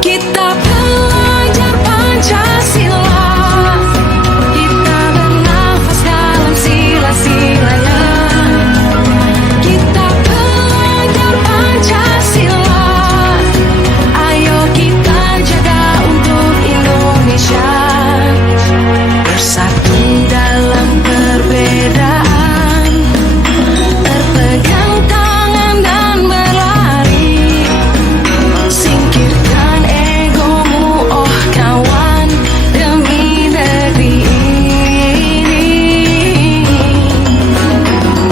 Kita belajar Pancasila, kita bernafas dalam sila-silanya. Kita belajar Pancasila, ayo kita jaga untuk Indonesia. Bersatu dalam perbedaan, terpegang tangan dan berlari. Singkirkan egomu, oh kawan, demi negeri ini.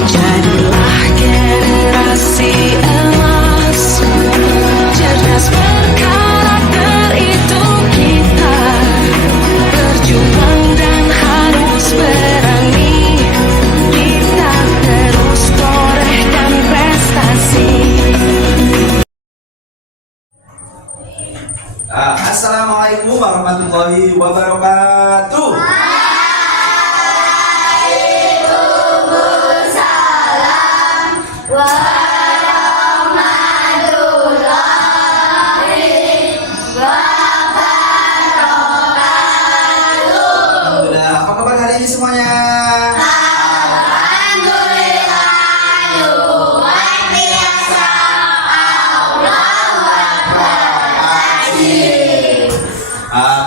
Jadilah generasi emas, cerdas berkarakter itu kita. Berjuang dan harus berani, kita terus torehkan prestasi. Assalamualaikum warahmatullahi wabarakatuh. Alhamdulillah. Apa kabar hari ini semuanya?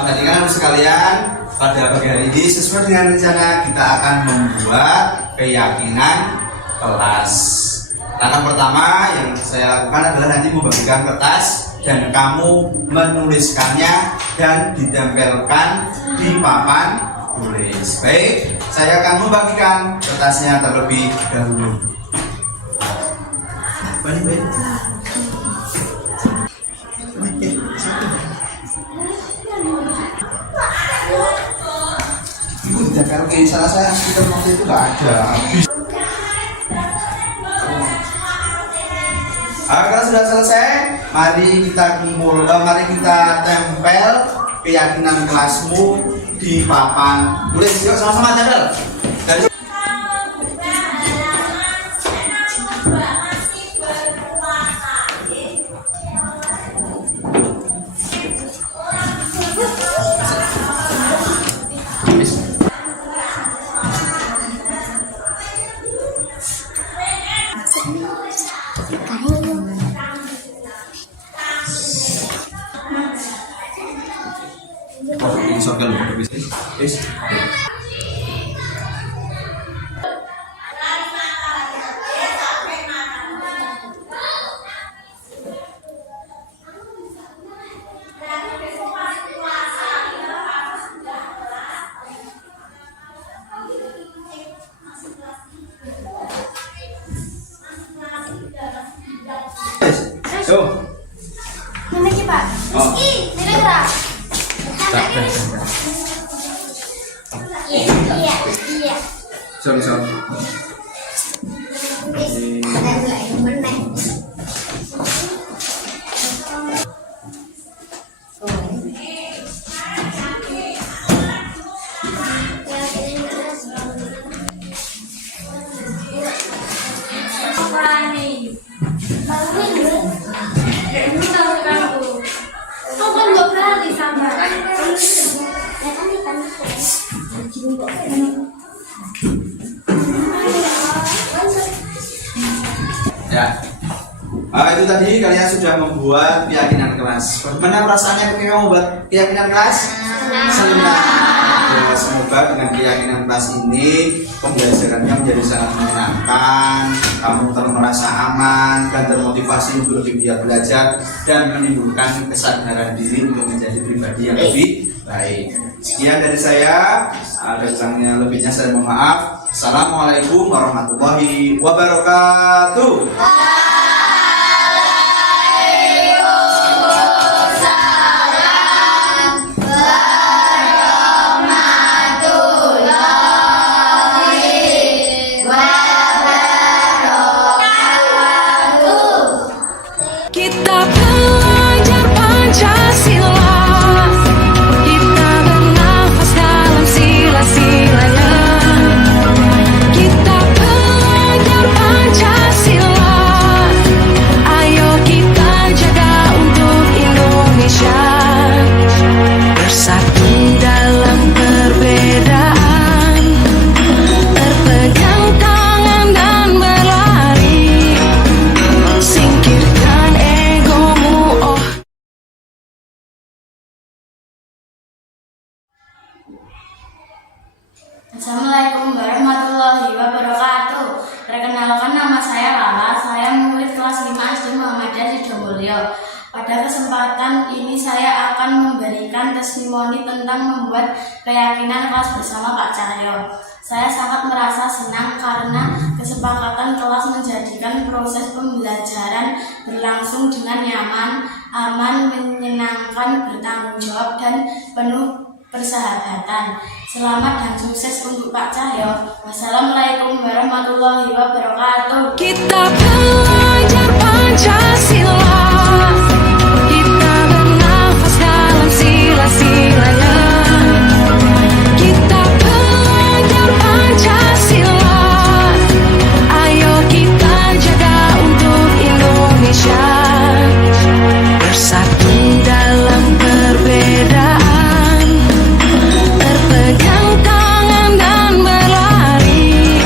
Perhatikan sekalian, pada pagi hari ini sesuai dengan rencana kita akan membuat keyakinan kelas. Langkah pertama yang saya lakukan adalah nanti membagikan kertas dan kamu menuliskannya dan ditempelkan di papan tulis. Baik, saya akan membagikan kertasnya terlebih dahulu. Baik. Kalau salah saya kita waktu itu nggak ada. Kalau sudah selesai, mari kita kumpul, mari kita tempel keyakinan kelasmu di papan tulis. Yuk sama-sama tempel. Tuh. Namanya Pak. Oh. Tidak gerak. Iya. Sorry. Ya. Itu tadi kalian sudah membuat keyakinan kelas. Bagaimana perasaannya ketika membuat keyakinan kelas? Senang. Ya, semoga dengan keyakinan kelas ini pembelajarannya menjadi sangat menyenangkan, kamu merasa aman dan termotivasi untuk lebih giat belajar dan menimbulkan kesadaran diri untuk menjadi pribadi yang lebih baik. Sekian dari saya. Ada kurangnya lebihnya saya mohon maaf. Assalamualaikum warahmatullahi wabarakatuh. Kita belajar Pancasila, kita bernafas dalam sila-silanya. Kita belajar Pancasila, Assalamualaikum warahmatullahi wabarakatuh. Perkenalkan, nama saya Lala. Saya murid kelas 5 SD Muhammadiyah Sidomulyo. Pada kesempatan ini saya akan memberikan testimoni tentang membuat keyakinan kelas bersama Pak Cahyo. Saya sangat merasa senang karena kesepakatan kelas menjadikan proses pembelajaran berlangsung dengan nyaman, aman, menyenangkan, bertanggung jawab, dan penuh persahabatan. Selamat dan sukses untuk Pak Cahyo. Wassalamualaikum warahmatullahi wabarakatuh. Kita belajar Pancasila, kita bernafas dalam sila-silanya. Kita belajar Pancasila, ayo kita jaga untuk Indonesia. Bersatu dalam perbedaan, berpegang tangan dan berlari.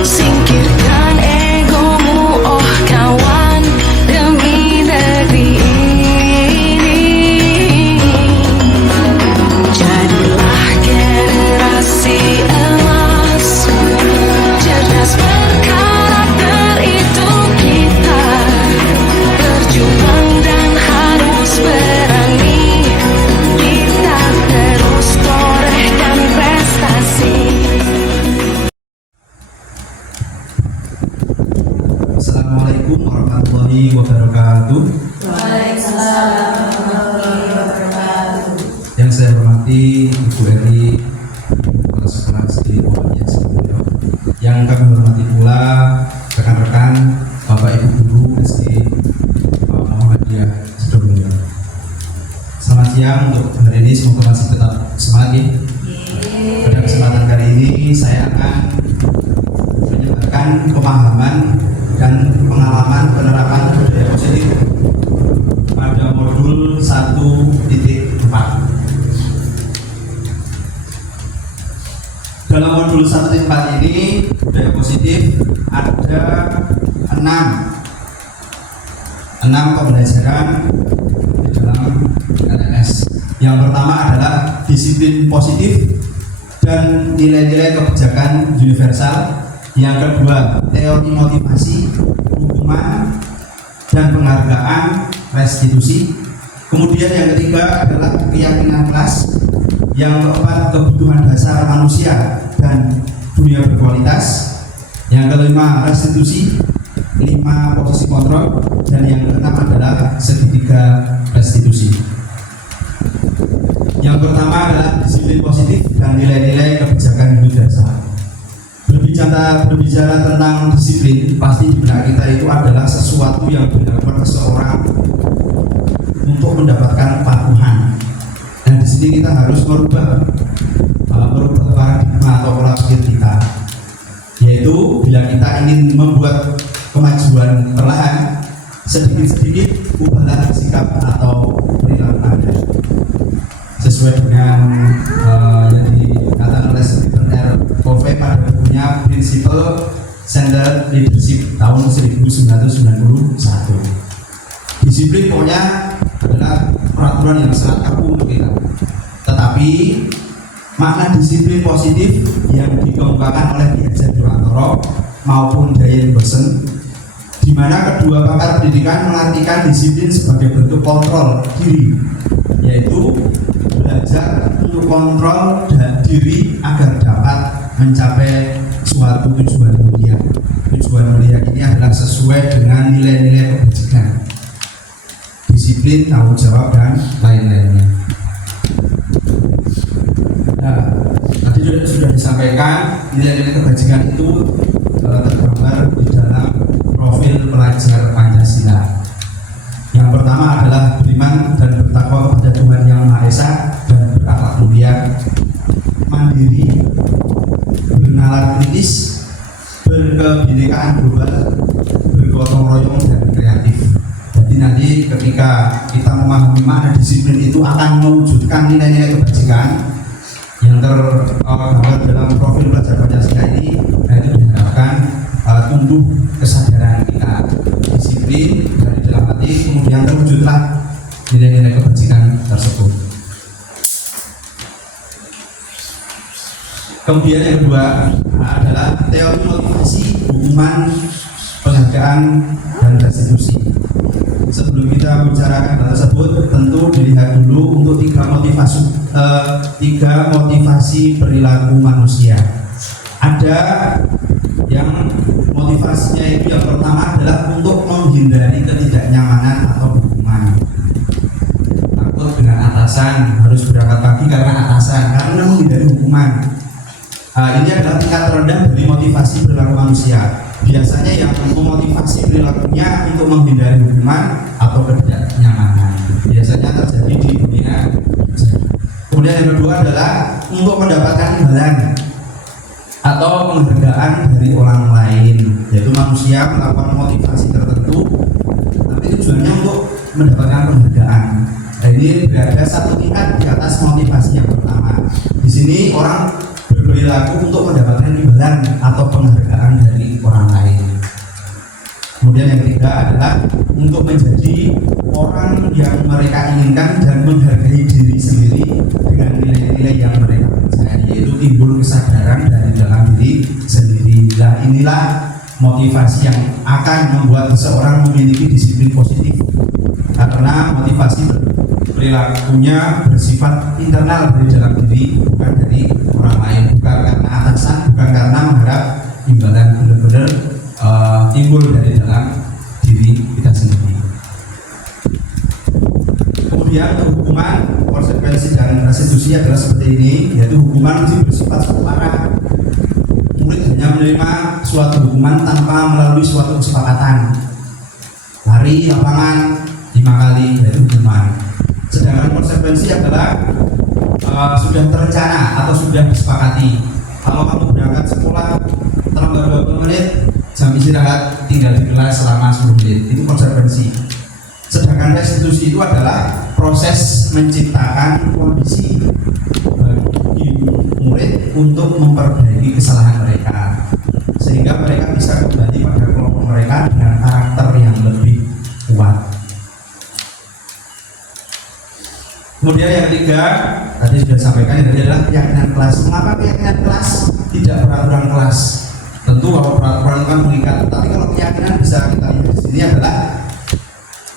Singkirkan egomu, oh kawan, demi negeri ini. Jadilah generasi emas, cerdas berkarakter itu kita. Berjuang dan harus berani, kita terus torehkan prestasi. Assalamualaikum warahmatullahi wabarakatuh. Yang saya hormati Ibu Eri, Kepala Sekolah SD Muhammadiyah Sidomulyo. Yang kami hormati pula rekan-rekan Bapak Ibu Guru SD Muhammadiyah Sidomulyo. Selamat siang untuk hari ini, semoga masih tetap semangat ya. Pada kesempatan kali ini saya akan menyebarkan pemahaman dan pengalaman penerapan budaya positif pada modul 1.4. Dalam modul 1.4 ini budaya positif ada 6 pembelajaran di dalam LMS. Yang pertama adalah disiplin positif dan nilai-nilai kebijakan universal. Yang kedua, teori motivasi, hukuman, dan penghargaan restitusi. Kemudian yang ketiga adalah keyakinan kelas. Yang keempat, kebutuhan dasar manusia dan dunia berkualitas. Yang kelima, restitusi. 5, posisi kontrol. Dan yang keenam adalah segitiga restitusi. Yang pertama adalah disiplin positif dan nilai-nilai kebijakan universal. Berbicara tentang disiplin, pasti di benak kita itu adalah sesuatu yang dilakukan seseorang untuk mendapatkan kepatuhan. Dan di sini kita harus merubah paradigma atau pola pikir kita, yaitu bila kita ingin membuat kemajuan perlahan, sedikit-sedikit ubahlah sikap atau perilaku Anda sesuai dengan yang dikatakan oleh Stephen R. Covey pada bukunya Principle Centered Leadership tahun 1991. Disiplin pokoknya adalah peraturan yang sangat kaku untuk kita. Tetapi makna disiplin positif yang dikemukakan oleh Ki Hajar Dewantara maupun Diane Boston, di mana kedua pakar pendidikan mengartikan disiplin sebagai bentuk kontrol diri, yaitu belajar untuk kontrol diri agar dapat mencapai suatu tujuan mulia. Tujuan mulia ini adalah sesuai dengan nilai-nilai kebajikan, disiplin, tanggung jawab, dan lain-lainnya. Nah, tadi sudah disampaikan nilai-nilai kebajikan itu tergambar di dalam profil pelajar Pancasila. Yang pertama adalah beriman dan bertakwa kepada Tuhan Yang Maha Esa dan berakhlak mulia, mandiri, bernalar kritis, berkebinekaan global, bergotong royong, dan kreatif. Jadi nanti ketika kita memahami makna disiplin itu akan mewujudkan nilai-nilai kebajikan yang tergambar dalam profil pelajar Pancasila ini. Nah, itu diharapkan tumbuh kesadaran kita, disiplin dari dalam hati, kemudian terwujudlah nilai-nilai kebajikan tersebut. Kemudian yang kedua adalah teori motivasi, hukuman, penghargaan, dan restitusi. Sebelum kita bicarakan hal tersebut, tentu dilihat dulu untuk tiga motivasi perilaku manusia. Ada yang motivasinya itu yang pertama adalah untuk menghindari ketidaknyamanan atau hukuman. Takut dengan atasan, harus berangkat pagi karena atasan, karena menghindari hukuman. Ini adalah tingkat terendah dari motivasi perilaku manusia. Biasanya yang memotivasi perilakunya untuk menghindari hukuman atau ketidaknyamanan. Biasanya terjadi di dunia. Kemudian yang kedua adalah untuk mendapatkan imbalan atau penghargaan dari orang lain, yaitu manusia melakukan motivasi tertentu, tapi tujuannya untuk mendapatkan penghargaan. Nah, ini berada satu tingkat di atas motivasi yang pertama. Di sini orang berperilaku untuk mendapatkan imbalan atau penghargaan dari orang lain. Kemudian yang ketiga adalah untuk menjadi orang yang mereka inginkan dan menghargai diri sendiri dengan nilai-nilai yang mereka percaya, yaitu timbul kesadaran dari dalam diri sendiri. Nah, inilah motivasi yang akan membuat seseorang memiliki disiplin positif, karena motivasi perilakunya bersifat internal dari dalam diri, bukan dari orang lain, bukan karena atasan, bukan karena mengharap imbalan, benar-benar timbul dari dalam diri kita sendiri. Kemudian hukuman, konsekuensi dan restitusi adalah seperti ini, yaitu hukuman mesti bersifat separa. Murid hanya menerima suatu hukuman tanpa melalui suatu kesepakatan. Lari lapangan 5 kali, yaitu hukuman. Sedangkan konsekuensi adalah sudah terencana atau sudah disepakati. Kalau kamu berangkat sekolah terlambat 20 menit, jam istirahat tinggal di kelas selama 10 menit, itu konsekuensi. Sedangkan restitusi itu adalah proses menciptakan kondisi bagi murid untuk memperbaiki kesalahan mereka, sehingga mereka bisa kembali pada kelompok mereka dengan karakter yang lebih kuat. Kemudian yang ketiga, tadi sudah sampaikan, yang tadi adalah keyakinan kelas. Mengapa keyakinan kelas tidak peraturan kelas? Tentu kalau peraturan itu kan mengikat, tapi kalau keyakinan bisa kita lihat di sini adalah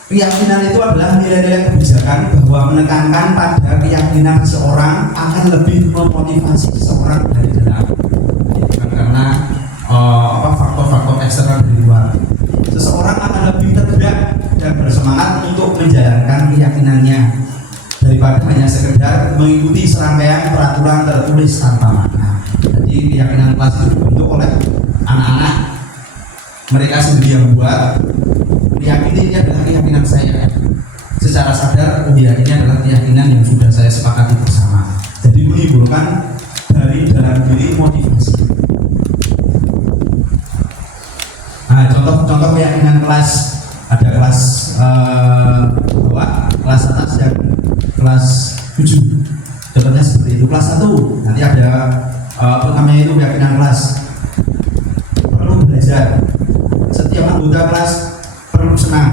keyakinan itu adalah nilai-nilai kebijakan bahwa menekankan pada keyakinan seseorang akan lebih memotivasi seseorang dari dalam, bukan karena faktor-faktor eksternal dari luar. Seseorang akan lebih tergerak dan bersemangat untuk menjalankan keyakinannya daripada hanya sekedar mengikuti serangkaian peraturan tertulis tanpa makna. Jadi keyakinan kelas itu dibentuk oleh anak-anak, mereka sendiri yang buat. Meyakini ini adalah keyakinan saya. Secara sadar, ini adalah keyakinan yang sudah saya sepakati bersama. Jadi menimbulkan dari dalam diri motivasi. Nah, contoh-contoh keyakinan kelas, ada kelas bawah, kelas atas, dan kelas 7. Contohnya seperti itu. Kelas 1 nanti ada namanya itu keyakinan kelas perlu belajar. Setiap anggota kelas perlu senang.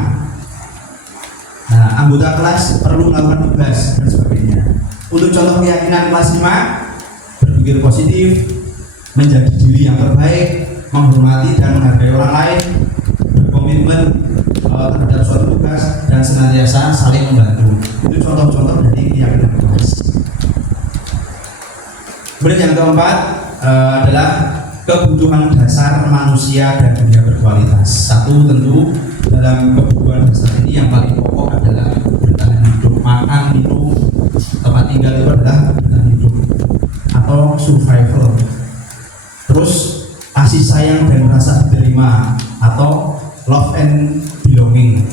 Nah, anggota kelas perlu melakukan tugas dan sebagainya. Untuk contoh keyakinan kelas 5, berpikir positif, menjadi diri yang terbaik, menghormati dan menghargai orang lain, berkomitmen terhadap suatu tugas, dan senantiasa saling membantu. Itu contoh-contoh dari keyakinan kelas. Kemudian yang keempat adalah kebutuhan dasar manusia dan dunia berkualitas. Satu, tentu dalam kebutuhan dasar ini yang paling pokok adalah bertahan hidup. Makan, minum, tempat tinggal itu adalah bertahan hidup atau survival. Terus kasih sayang dan rasa diterima atau love and belonging.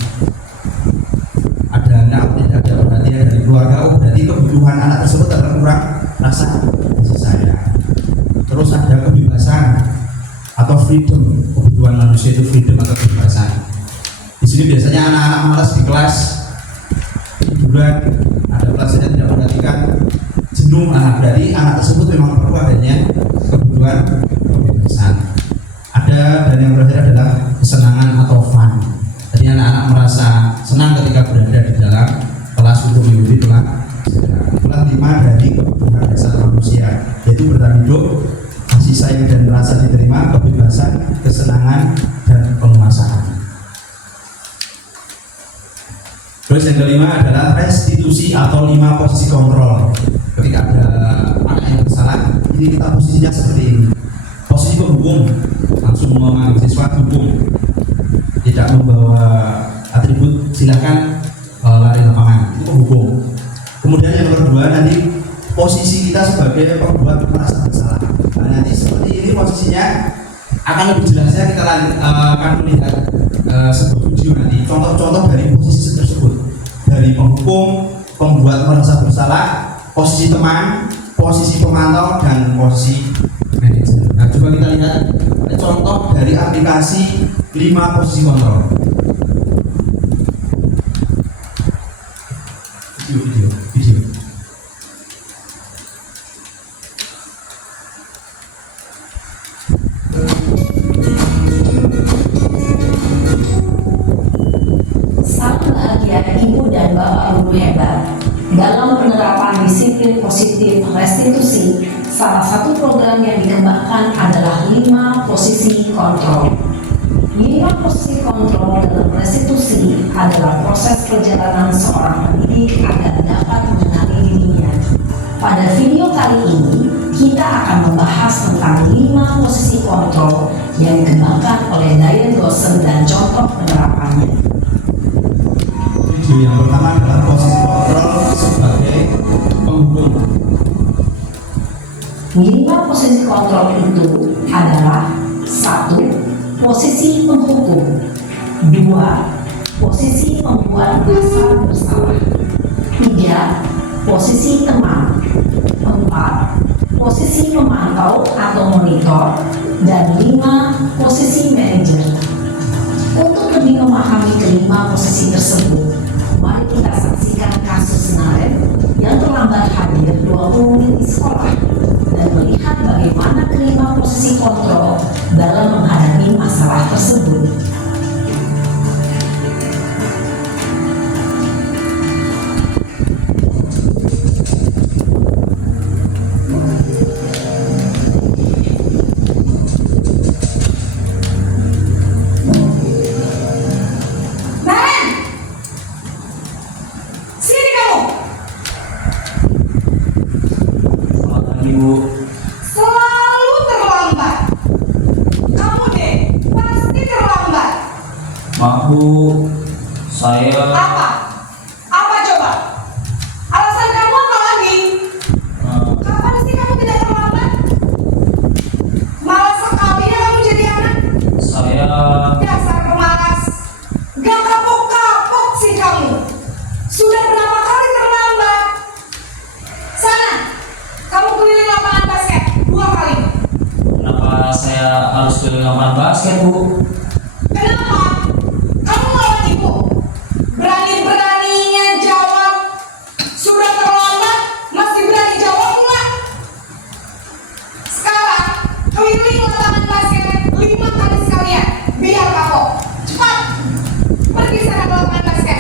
Ada anak, tidak ada perhatian dari keluarga, berarti kebutuhan anak tersebut terkurang rasa kasih sayang. Terus ada kebebasan atau freedom. Kebutuhan manusia itu freedom atau kebebasan. Di sini biasanya anak-anak malas di kelas, tiduran, ada pelajaran tidak perhatikan, jenuh. Berarti anak tersebut memang perlu adanya kebutuhan kebebasan. Ada, dan yang terakhir adalah kesenangan atau fun. Jadi anak-anak merasa senang ketika berada di dalam kelas untuk mengikuti pelajaran. Itulah 5 dari kebutuhan dasar manusia, yaitu bertahan hidup, yang kelima adalah restitusi atau 5 posisi kontrol. Ketika ada anak yang bersalah, ini kita posisinya seperti ini. Posisi penghukum, langsung memanggil siswa hukum, tidak membawa atribut, silakan lari lapangan, itu penghukum. Kemudian yang kedua nanti posisi kita sebagai pembuat merasa bersalah. Nah, nanti seperti ini posisinya akan lebih jelasnya kita akan melihat sebuah video nanti contoh-contoh dari posisi tersebut, dari penghukum, pembuat merasa bersalah, posisi teman, posisi pemantau, dan posisi manajer. Nah, coba kita lihat contoh dari aplikasi 5 posisi kontrol. Video. Salam bahagia Ibu dan Bapak Guru hebat. Dalam penerapan disiplin positif restitusi, salah satu program yang dikembangkan adalah 5 posisi kontrol. 5 posisi kontrol dalam restitusi adalah proses perjalanan seorang pendidik agar dapat mengenali dirinya. Pada video kali ini, kita akan membahas tentang 5 posisi kontrol yang dikembangkan oleh Diane Dawson dan contoh penerapannya. Video yang pertama adalah posisi kontrol sebagai penghukum. 5 posisi kontrol itu adalah 1. Posisi penghukum. 2. Posisi pembuat merasa bersalah. 3. Posisi teman. 4. Posisi pemantau atau monitor. Dan 5. Posisi manajer. Untuk lebih memahami kelima posisi tersebut, mari kita saksikan kasus Narem yang terlambat hadir 20 menit di sekolah dan melihat bagaimana kelima posisi kontrol dalam menghadapi masalah tersebut. Ibu, Selalu terlambat. Kamu deh, pasti terlambat. Maaf Bu, saya Apa? Apa coba? Alasan kamu apa lagi? Kapan sih kamu tidak terlambat? Malas sekali ya kamu jadi anak. saya Dasar pemalas. Gak kapok-kapok sih kamu. Sudah berapa kali terlambat? Sana, kamu keliling lapangan basket 2 kali. kenapa saya harus keliling lapangan basket Bu? Kenapa? Kamu melawan ibu? Berani-beraninya jawab. Sudah terlambat, masih berani jawab enggak? Sekarang, keliling lapangan basket 5 kali sekalian. Biar kapok. Cepat. Pergi sana ke lapangan basket.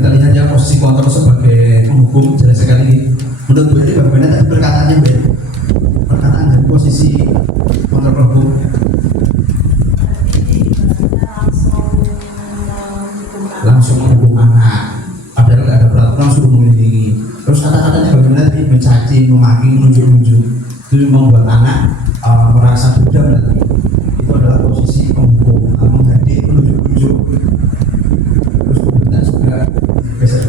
kita lihat ya posisi kontrol sebagai penghukum. Jelas sekali menurut Bu Eri bagaimana tadi perkataannya Bu Eri? Perkataan dari posisi kontrol penghukum. Langsung menghukum anak, padahal nggak ada peraturan suruh melindungi. Terus kata-katanya bagaimana tadi? Mencaci, memaki, menunjuk-nunjuk, itu membuat anak merasa dendam nanti. Itu adalah posisi penghukum, menghadir, menunjuk-nunjuk, terus kemudian juga geser.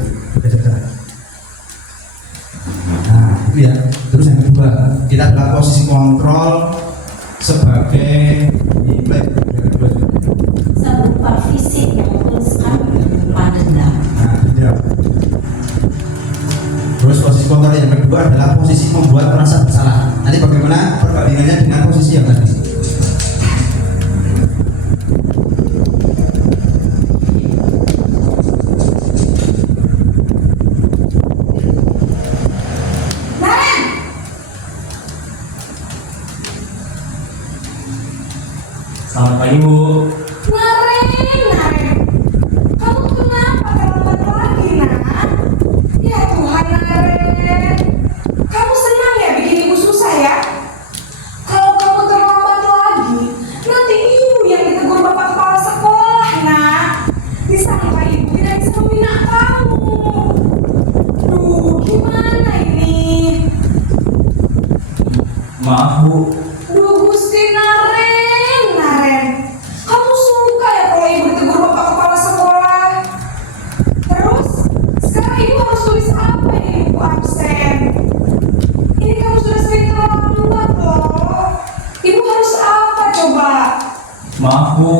Nah itu ya. Terus yang kedua, kita adalah posisi kontrol sebagai yang kedua juga. Sebuah fisik yang menuliskan berupa dendam. Nah, tidak. Terus posisi kontrol yang kedua adalah posisi membuat merasa bersalah. Nanti bagaimana perbandingannya dengan posisi yang tadi? sangka ibu tidak bisa membina kamu. Duh, gimana ini? Maaf Bu. Duh, Gusti Naren. Kamu suka ya kalau ibu ditegur bapak kepala sekolah? Terus, sekarang ibu harus tulis apa ini ibu absen? Ini kamu sudah sering terlambat loh. Ibu harus apa coba? Maaf Bu.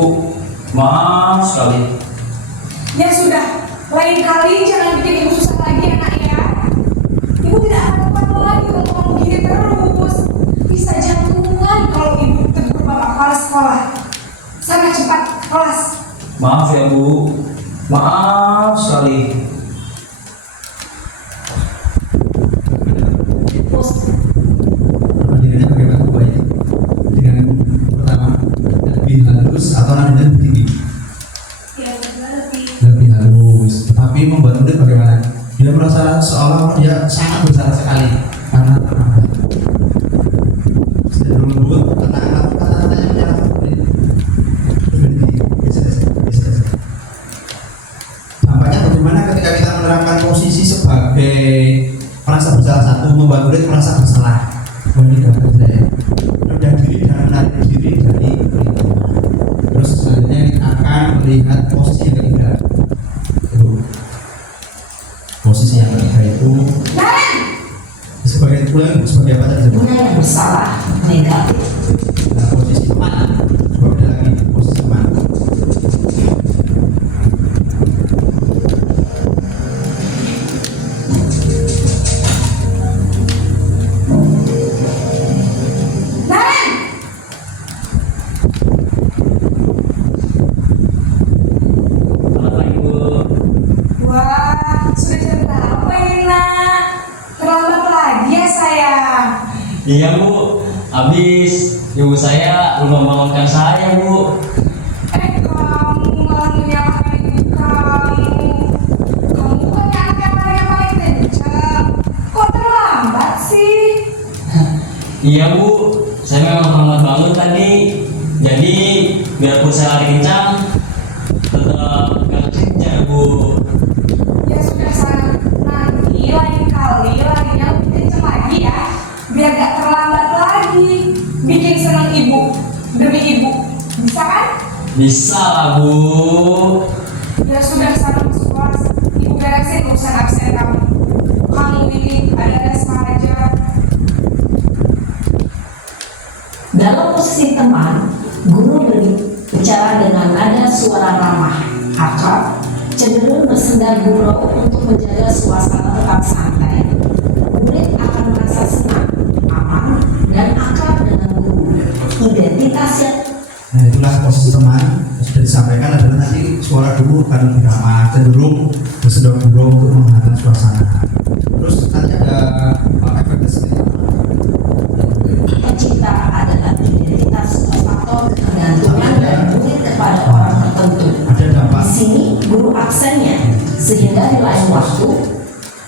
Maaf sekali. Ya sudah, lain kali jangan bikin ibu susah lagi ya nak ya. Ibu tidak akan kuat lagi untuk kamu gini terus. Bisa jantungan kalau ibu tegur bapak kepala sekolah. Sana cepat kelas. Maaf ya Bu. Maaf sekali. Pendiriannya bagaimana Bu Bayi? Dengan pertama lebih halus atau nadanya lebih tinggi? Ya, Lebih halus. Tetapi membuat murid bagaimana? Dia merasa seolah dia sangat bersalah sekali karena terlambat. Saya dulu buat kata-kata yang berhenti. Dampaknya bagaimana ketika kita menerapkan posisi sebagai merasa bersalah satu, membuat murid merasa bersalah. Meninggalkan saya, menarik diri dan menarik diri dari perhitungan. Terus selanjutnya kita akan melihat posisi yang ketiga. Itu. Posisi yang ketiga itu sebagai apa tadi? Guna yang bersalah negatif. Nah, posisi teman. Coba beda lagi posisi teman. Selamat pagi Bu. Wah, sudah jam berapa ini nak? Terlambat lagi ya sayang. Iya Bu. Habis ibu saya belum membangunkan saya Bu. Kamu malah menyalahkan ibu kamu. Kamu bukannya anak yang paling kencang. Kok terlambat sih? Iya Bu. Saya memang terlambat bangun tadi. Jadi biarpun saya lari kencang, tetap gak kencang Bu. Ya sudah sana, nanti lain kali larinya lebih kencang lagi ya, biar gak terlambat lagi. Bikin senang ibu demi ibu, bisa kan? Bisa lah Bu. Ya sudah sana masuk kelas, ibu beresin urusan absen kamu. Kamu ini ada saja. Dalam posisi teman, guru berbicara dengan nada suara ramah, akrab, cenderung bersenda gurau untuk menjaga suasana tetap santai. Murid akan merasa senang, aman, dan akrab dengan guru. Identitas yang Nah, itulah posisi teman. Sudah disampaikan adalah nanti suara guru akan lebih ramah, cenderung bersenda gurau untuk menghangatkan suasana. Terus nanti ada efek keseluruhan. tercipta adalah identitas faktor ketergantungan dari murid kepada orang tertentu. Ada dampak. Di sini guru aksennya, sehingga di lain waktu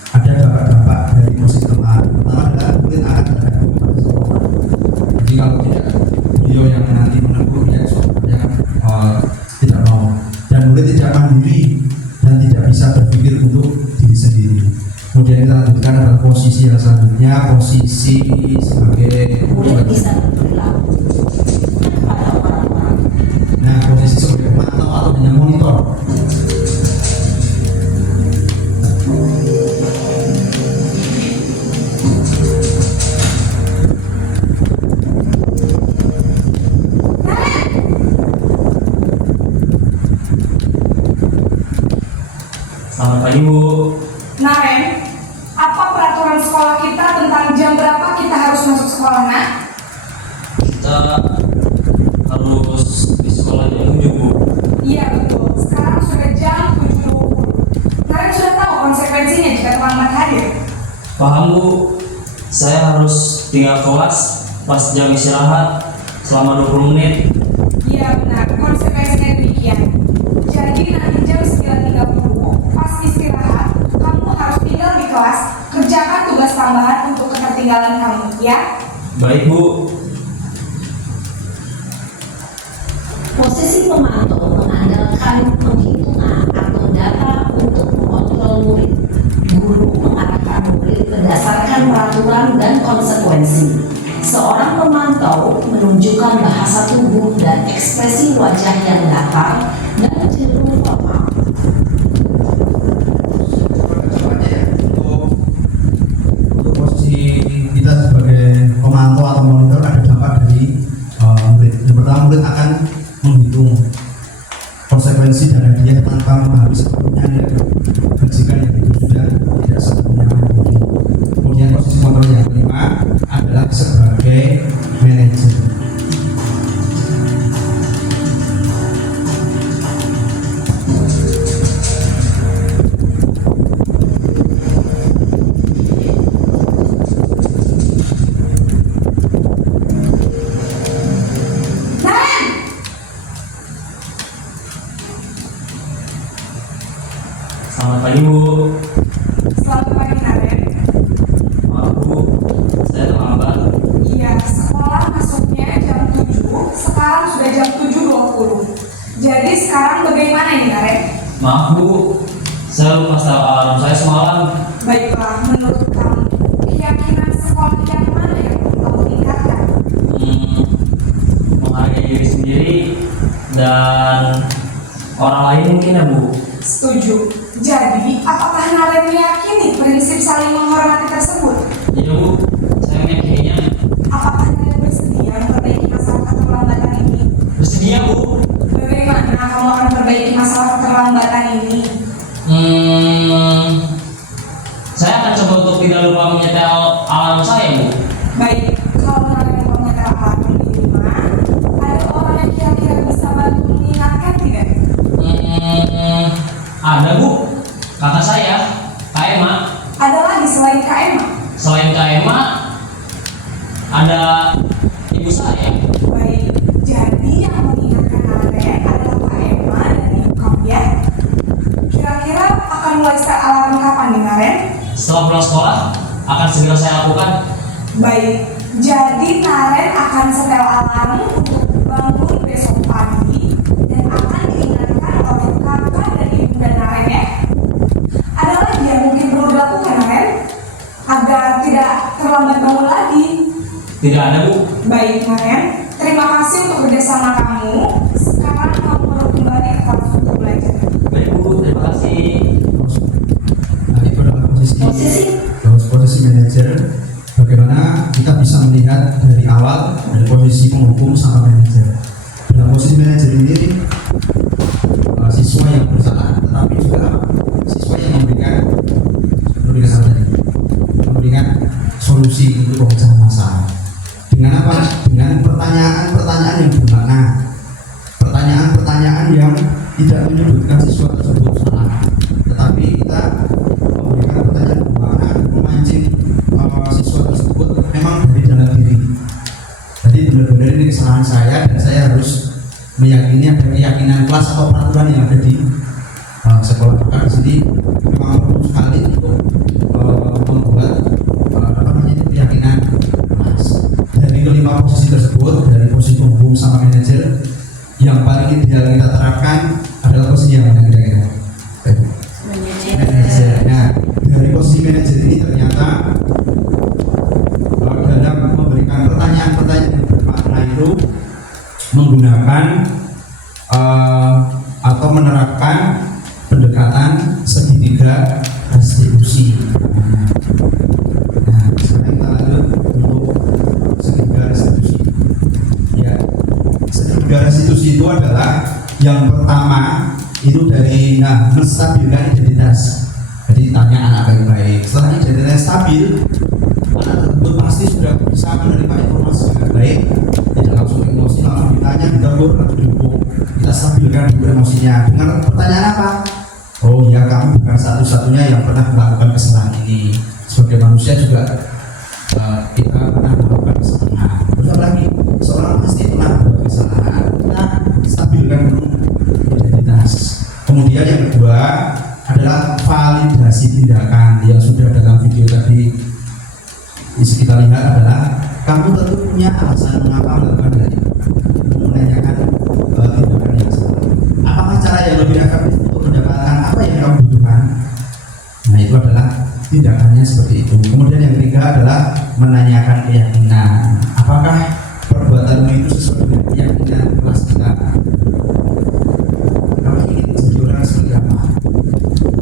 Ada dampak-dampak dari posisi teman. Pertama adalah murid akan tergantung pada sekolah. Jadi kalau tidak beliau yang nanti menegur ya sebenarnya tidak mau. Dan murid tidak mandiri dan tidak bisa berpikir untuk diri sendiri. Kemudian kita lanjutkan adalah posisi yang selanjutnya, posisi sebagai murid bisa berperilaku kepada orang-orang. nah posisi sebagai pemantau atau hanya monitor. Selamat pagi Bu. Nah Ren, apa peraturan sekolah kita tentang jam berapa kita harus masuk sekolah nak? Kita harus di sekolah jam 7 Bu. Iya betul, sekarang sudah jam 7. Kalian sudah tahu konsekuensinya jika terlambat hadir? Paham Bu. Saya harus tinggal kelas pas jam istirahat selama 20 menit. Iya benar, konsekuensinya demikian. Jadi nanti jam 9.30 pas istirahat, kamu harus tinggal di kelas, kerjakan tugas tambahan untuk ketertinggalan kamu, ya? Baik Bu. Posisi pemantau mengandalkan penghitungan atau ekspresi wajah yang datar dan cenderung formal. Kedepannya ya, untuk posisi kita sebagai pemantau atau monitor ada dampak dari murid. Yang pertama, murid akan menghitung konsekuensi dan hadiah tanpa memahami sepenuhnya nilai kebajikan yang itu sudah tidak sepenuhnya memiliki. Kemudian posisi kontrol yang kelima adalah sebagai manajer. Selamat pagi Bu. Selamat pagi Naren. Maaf Bu, saya terlambat. Iya, sekolah masuknya jam 7, sekarang sudah jam 7.20. Jadi sekarang bagaimana ini Naren? Maaf Bu, saya lupa setel alarm saya semalam. Baiklah, menurut kamu, keyakinan sekolah yang mana yang perlu kamu tingkatkan? Menghargai diri sendiri dan orang lain mungkin ya Bu. Setuju. Jadi, apakah Naren meyakini prinsip saling menghormati tersebut? Iya Bu, saya meyakininya. Apakah Naren bersedia memperbaiki masalah keterlambatan ini? Bersedia Bu. Bagaimana kamu akan memperbaiki masalah keterlambatan ini? Saya akan coba untuk tidak lupa menyetel alarm saya Bu. Baik, kalau Naren lupa menyetel alarm di rumah, ada orang yang kira-kira bisa bantu mengingatkan tidak? Ada Bu, kakak saya, Kak Emma. Ada lagi selain Kak Emma? Selain Kak Emma, ada ibu saya. Baik, jadi yang mengingatkan Naren adalah Kak Emma dan ibu kamu ya. Kira-kira akan mulai set alarm kapan nih Naren? Setelah pulang sekolah, akan segera saya lakukan. Baik, jadi Naren akan setel alarm untuk bangun besok pagi dan akan diingatkan oleh kakak dan ibu dan Naren ya. Ada lagi yang mungkin perlu dilakukan Naren agar tidak terlambat bangun lagi. Tidak ada Bu. Baik Naren, terima kasih untuk kerjasama kamu. Sekarang kamu perlu kembali ke kelas untuk belajar. Baik Bu, terima kasih. Nah, itu adalah posisi manajer. Bagaimana kita bisa melihat dari awal dari posisi penghukum sampai manajer. Dalam posisi manajer ini siswa yang bersalah, tetapi juga siswa yang memberikan solusi untuk pemecahan masalah. Dengan apa? Dengan pertanyaan-pertanyaan yang bermakna, pertanyaan-pertanyaan yang tidak menyebutkan siswa tersebut salah, tetapi kita memberikan pertanyaan bermakna, memancing siswa tersebut memang dari dalam diri. Jadi benar-benar ini kesalahan saya dan saya harus meyakini ada keyakinan kelas atau peraturan yang ada di sekolah. Maka di sini memang perlu sekali untuk membuat keyakinan kelas. Dari kelima posisi tersebut, dari posisi penghukum sama manajer, yang paling ideal kita terapkan adalah posisi yang mana kira-kira? Manajer. Nah, dari posisi manajer ini ternyata dalam memberikan pertanyaan-pertanyaan yang bermakna itu menggunakan atau menerapkan pendekatan segitiga restitusi. Nah, sekarang kita lanjut untuk segitiga restitusi. Ya, segitiga restitusi itu adalah yang pertama itu dari menstabilkan identitas. Jadi tanya anak baik-baik. Setelah identitas stabil, anak tersebut pasti sudah bisa menerima informasi dengan baik. Tidak langsung emosi, langsung ditanya, ditegur, langsung dihukum. Kita stabilkan juga emosinya dengan pertanyaan apa? Oh ya, kamu bukan satu-satunya yang pernah melakukan kesalahan ini. Sebagai manusia juga kita pernah melakukan kesalahan. Terus apa lagi? Seorang pasti pernah melakukan kesalahan. Kita stabilkan dulu identitas. Kemudian yang kedua adalah validasi tindakan yang sudah dalam video tadi kita lihat adalah kamu tentu punya alasan mengapa melakukan hal itu, menanyakan tindakan yang salah. Apakah cara yang lebih efektif untuk mendapatkan apa yang kamu butuhkan? Nah, itu adalah tindakannya seperti itu. Kemudian yang ketiga adalah menanyakan keyakinan. Apakah perbuatanmu itu sesuai dengan keyakinan kelas kita? kita kalau ingin jadi orang seperti apa,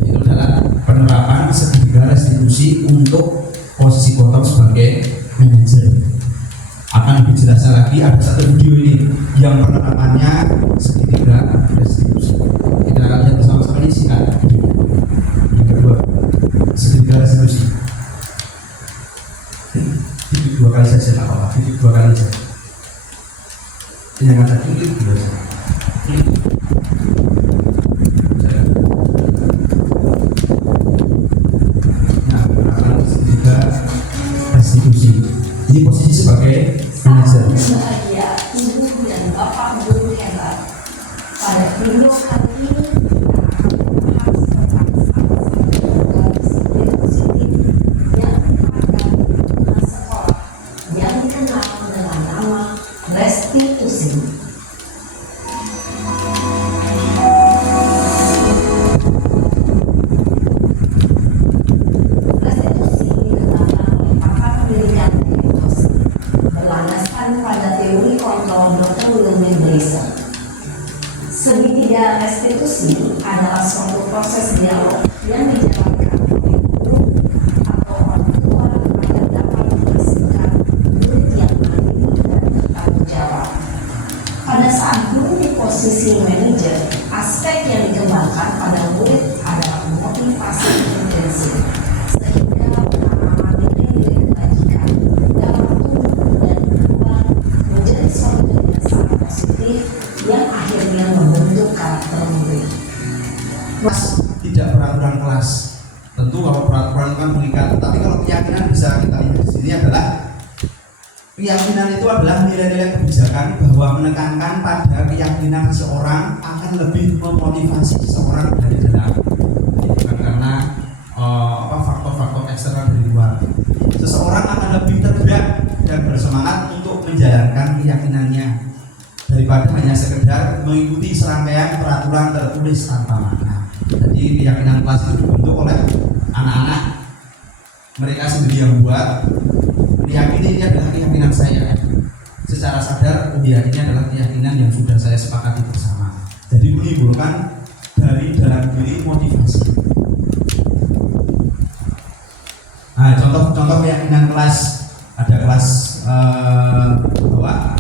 itu adalah penerapan segitiga restitusi untuk posisi kotor sebagai manajer. Akan lebih jelasnya lagi, ada satu video ini yang penerapannya segitiga restitusi. Kita akan lihat bersama-sama ini singkat. Yang kedua, segitiga restitusi. Titik 2 kali saja, tak apa-apa. Titik 2 kali saja. Ini yang ada titik 2 saja. Nah, penerapan segitiga restitusi. Ini posisi sebagai manajer. Bahagia ibu dan bapak guru hebat. Pada video kali ini kita akan membahas tentang positif yang merupakan sekolah yang dikenal dengan nama restitusi. Restitusi dikembangkan oleh pakar pendidikan Etos berlandaskan pada teori kontrol Dr. William Blazer. Segitiga restitusi adalah suatu proses dialog yang dijalankan oleh guru atau orang tua agar dapat menghasilkan murid yang mandiri dan bertanggung jawab. Pada saat guru di posisi manajer, aspek yang dikembangkan pada murid adalah motivasi intensif, sehingga penanaman nilai-nilai kebajikan dapat tumbuh dan berkembang menjadi suatu kebiasaan positif yang akhirnya membentuk karakter murid. Kelas tidak peraturan kelas. Tentu kalau peraturan kan mengikat, tapi kalau keyakinan bisa kita lihat di sini adalah keyakinan itu adalah nilai-nilai kebijakan bahwa menekankan pada keyakinan seseorang akan lebih memotivasi seseorang dari dalam, bukan karena faktor-faktor eksternal dari luar. Seseorang akan lebih tergerak dan bersemangat untuk menjalankan keyakinannya daripada hanya sekedar mengikuti serangkaian peraturan tertulis tanpa makna. Jadi keyakinan kelas itu dibentuk oleh anak-anak, mereka sendiri yang buat, meyakini ini adalah keyakinan saya. Secara sadar, ini adalah keyakinan yang sudah saya sepakati bersama. Jadi menimbulkan dari dalam diri motivasi. Nah, contoh keyakinan kelas, ada kelas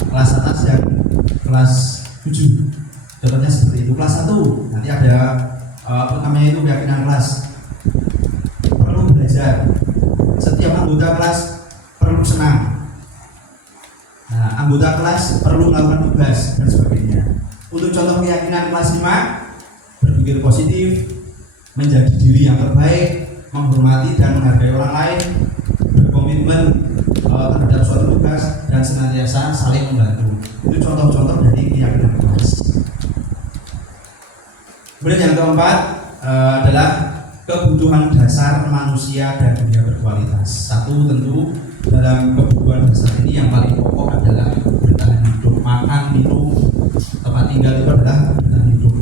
kelas atas dan kelas 7. Contohnya seperti itu. Kelas 1 nanti ada namanya itu keyakinan kelas perlu belajar. Setiap anggota kelas perlu senang. Nah, anggota kelas perlu melakukan tugas dan sebagainya. Untuk contoh keyakinan kelas 5, berpikir positif, menjadi diri yang terbaik, menghormati dan menghargai orang lain, berkomitmen terhadap suatu tugas dan senantiasa saling membantu. Itu contoh-contoh dari keyakinan kelas. Kemudian yang keempat adalah kebutuhan dasar manusia dan dunia berkualitas. Satu, tentu dalam kebutuhan dasar ini yang paling pokok adalah bertahan hidup, makan, minum, tempat tinggal itu adalah bertahan hidup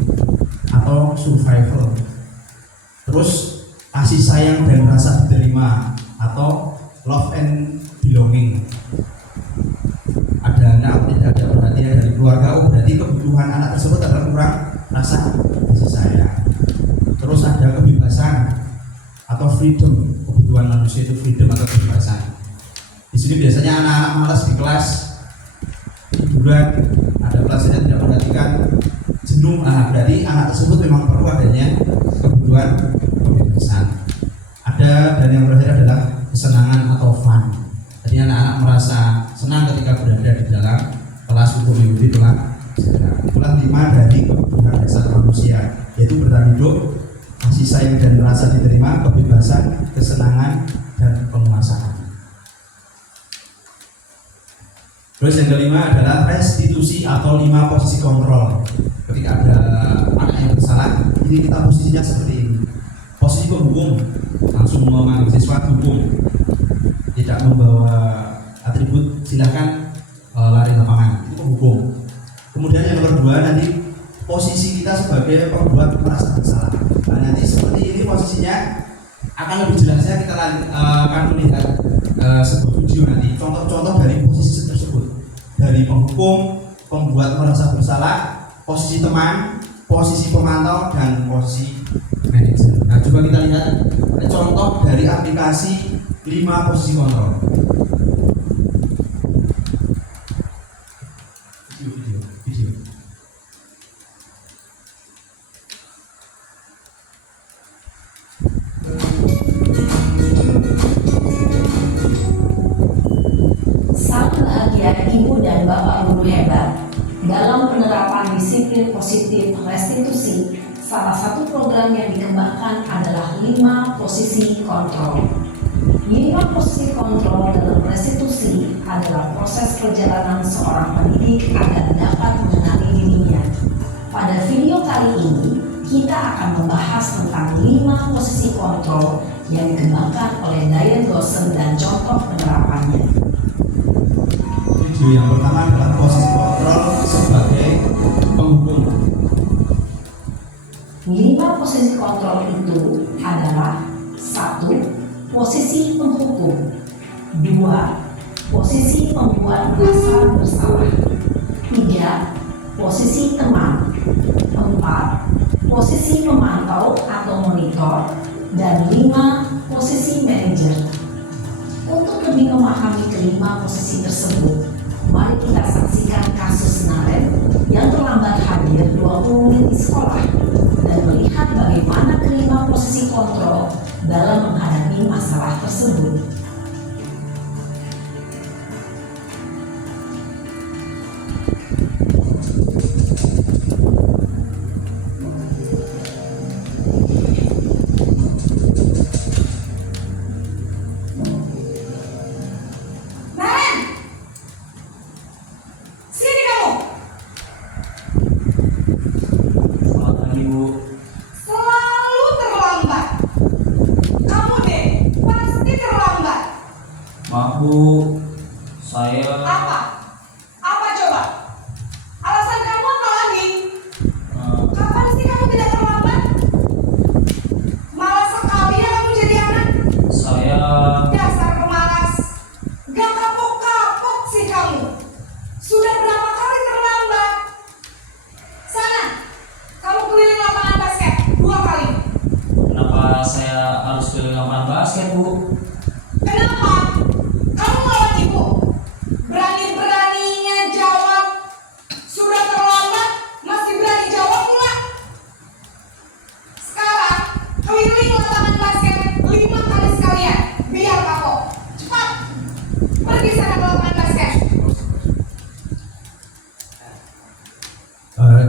atau survival. Terus kasih sayang dan rasa diterima atau love and belonging. Ada anak, tidak ada perhatian dari keluarga, berarti kebutuhan anak tersebut adalah kurang rasa kasih sayang. Terus ada kebebasan atau freedom. Kebutuhan manusia itu freedom atau kebebasan. Di sini biasanya anak-anak malas di kelas, tiduran, ada pelajaran yang tidak perhatikan, jenuh. Nah, berarti anak tersebut memang perlu adanya kebutuhan kebebasan. Ada, dan yang terakhir adalah kesenangan atau fun. Jadi anak-anak merasa senang ketika berada di dalam kelas untuk mengikuti pelajaran. Itulah 5 dari kebutuhan dasar manusia, yaitu bertahan hidup, kasih sayang dan rasa diterima, kebebasan, kesenangan, dan penguasaan. Terus yang kelima adalah restitusi atau 5 posisi kontrol. Ketika ada anak yang bersalah, ini kita posisinya seperti ini. Posisi penghukum, langsung memanggil siswa hukum, tidak membawa atribut, silahkan lari lapangan, itu penghukum. Kemudian yang kedua nanti posisi kita sebagai pembuat merasa bersalah. Nah, nanti seperti ini posisinya akan lebih jelasnya kita akan melihat sebuah video nanti contoh-contoh dari posisi tersebut, dari penghukum, pembuat merasa bersalah, posisi teman, posisi pemantau, dan posisi manajer. Nah, coba kita lihat contoh dari aplikasi 5 posisi kontrol. Video. Salam bahagia Ibu dan Bapak Guru hebat. Dalam penerapan disiplin positif restitusi, salah satu program yang dikembangkan adalah 5 posisi kontrol. 5 posisi kontrol dalam restitusi adalah proses perjalanan seorang pendidik agar dapat mengenali dirinya. Pada video kali ini, kita akan membahas tentang 5 posisi kontrol yang dikembangkan oleh Diane Goshen dan contoh penerapannya. Video yang pertama adalah posisi kontrol sebagai penghubung. 5 posisi kontrol itu adalah 1. Posisi penghukum, 2. Posisi pembuat merasa bersalah, 3. Posisi teman, 4. Posisi pemantau atau monitor, dan 5. Posisi manajer. Untuk lebih memahami kelima posisi tersebut, mari kita saksikan kasus Naren yang terlambat hadir 20 menit di sekolah dan melihat bagaimana kelima posisi kontrol dalam menghadapi masalah tersebut. Naren, sini kamu. Selamat pagi Bu. Selalu terlambat. Kamu deh, pasti terlambat. Maaf Bu, saya Apa? Apa coba? Alasan kamu apa lagi? Kapan sih kamu tidak terlambat? Malas sekali ya kamu jadi anak. saya Dasar pemalas. Gak kapok-kapok sih kamu. Sudah berapa kali terlambat? Sana, kamu keliling lapangan basket 2 kali. kenapa saya harus keliling lapangan basket Bu? Kenapa? Kamu melawan ibu. Berani-beraninya jawab. Sudah terlambat, masih berani jawab pula. Sekarang, keliling lapangan basket 5 kali sekalian. Biar kapok. Cepat. Pergi sana ke lapangan basket.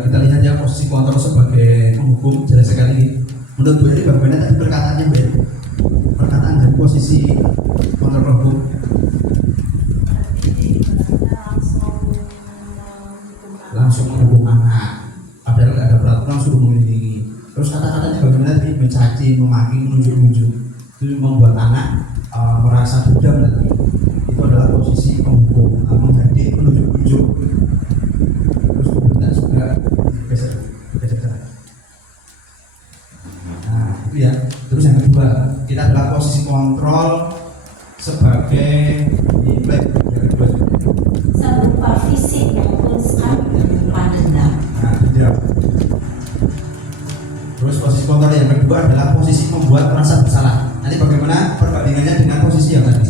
Kita lihat ya posisi kontrol sebagai penghukum. Jelas sekali ini. Menurut Bu Eri bagaimana tadi perkataannya Bu Eri? Perkataan dari posisi kontrol penghukum. Langsung menghukum anak. Padahal nggak ada peraturan suruh melindungi. Terus kata-katanya bagaimana tadi? Mencaci, memaki, menunjuk-nunjuk. Itu membuat anak merasa dendam nanti. Itu adalah posisi penghukum, menghadik, menunjuk-nunjuk. Terus kemudian juga geser. Nah itu ya. Terus yang kedua, kita adalah posisi kontrol sebagai nilai yang kedua. Berupa fisik maupun sekali berupa dendam. Nah, tidak. Terus posisi kontrol yang kedua adalah posisi membuat merasa bersalah. Nanti bagaimana perbandingannya dengan posisi yang tadi?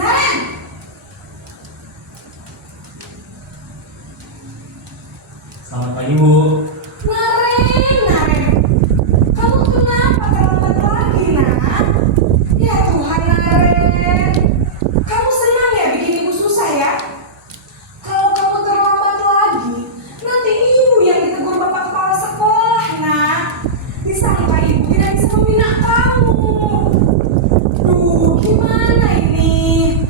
Naren, Selamat pagi Bu. Naren. Kamu kenapa terlambat lagi, nak? Ya Tuhan, Naren. Kamu senang ya bikin ibu susah ya? Kalau kamu terlambat lagi, nanti ibu yang ditegur bapak kepala sekolah, nak. Disangka ibu tidak bisa membina kamu. Duh, gimana ini?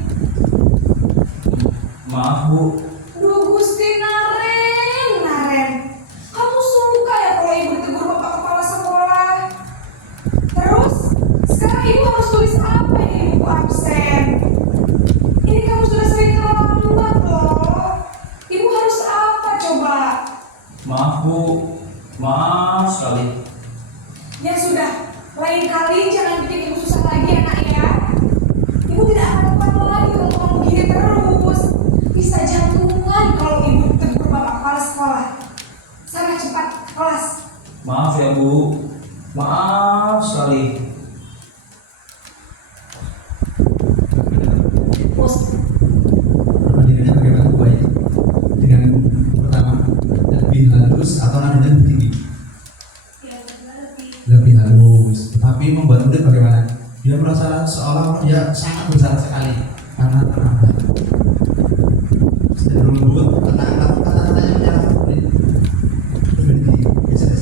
Maaf Bu, Duh, Gusti Naren. Kamu suka ya kalau ibu ditegur bapak kepala sekolah? Terus, sekarang ibu harus tulis apa ini di buku absen? Ini kamu sudah sering terlambat loh. Ibu harus apa coba? maaf Bu, maaf sekali. Ya sudah, lain kali Dia merasa seolah dia sangat bersalah sekali karena terlambat. Cenderung lembut, tenang, tapi kata-katanya menyalahkan murid. Berhenti, geser.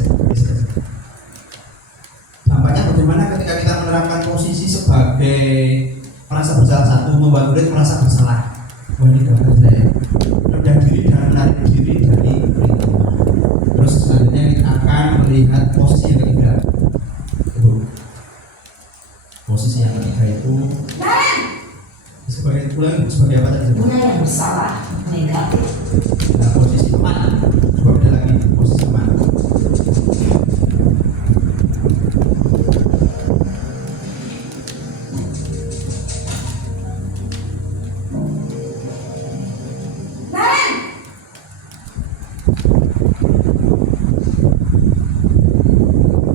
Dampaknya bagaimana ketika kita menerapkan posisi sebagai merasa bersalah? Satu, membuat murid merasa bersalah. Wah, ini gagal saya. Rendah diri dan menarik diri dari perhitungan. Terus selanjutnya kita akan melihat posisi yang ketiga. Posisi yang ketiga itu sebagai apa tadi? Guna yang bersalah negatif. Nah, posisi teman. Coba beda lagi posisi teman.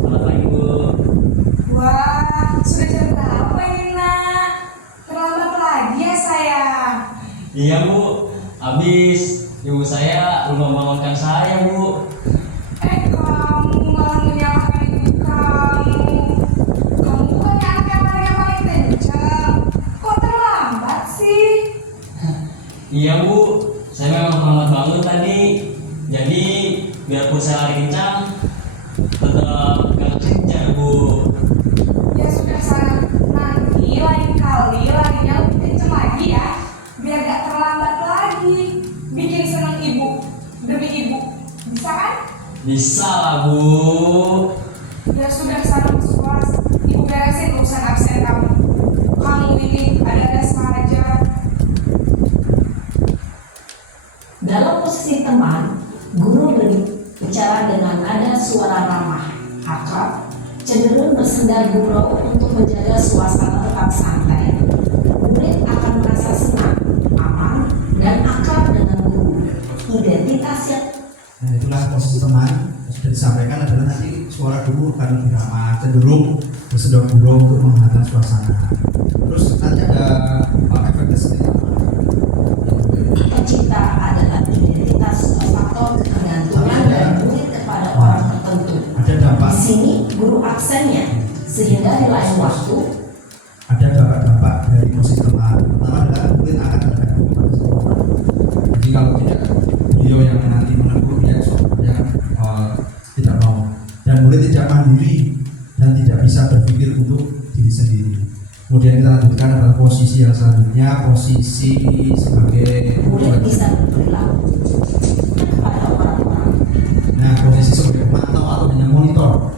Selamat pagi Bu. Wah, sudah jam berapa ini nak? Terlambat lagi ya sayang. Iya Bu, habis ibu saya lupa membangunkan saya Bu. Kamu malah menyalahkan ibu kamu. Kamu bukannya anak yang paling kencang. Kok terlambat sih? Iya Bu, saya memang terlambat bangun tadi. Jadi biarpun saya lari kencang, tetap gak kencang Bu. Ya sudah sana, nanti lain kali larinya lebih kenceng lagi ya, biar gak terlambat lagi. Bikin senang ibu demi ibu, bisa kan? Bisa lah Bu. Ya sudah sana masuk kelas, ibu beresin urusan absen kamu. Kamu ini ada saja. Dalam posisi teman, guru berbicara dengan nada suara ramah, akrab, cenderung bersenda gurau untuk menjaga suasana tetap santai. Murid akan merasa senang, aman, dan akrab dengan guru. Identitas yang Nah, itulah posisi teman yang sudah disampaikan adalah nanti suara guru akan lebih ramah, cenderung bersenda gurau untuk menghangat suasana. Terus nanti ada efeknya seperti apa? pencipta adalah identitas faktor ketergantungan dari murid kepada orang tertentu. Ada dampak. Di sini guru absennya, sehingga di lain waktu Ada dampak-dampak dari posisi teman. Pertama adalah murid akan tergantung pada seseorang. Jadi kalau tidak beliau yang nanti menegur ya semuanya tidak mau. Dan murid tidak mandiri dan tidak bisa berpikir untuk diri sendiri. Kemudian kita lanjutkan adalah posisi yang selanjutnya, posisi sebagai murid bisa berperilaku kepada orang-orang. Nah, posisi sebagai pemantau atau hanya monitor.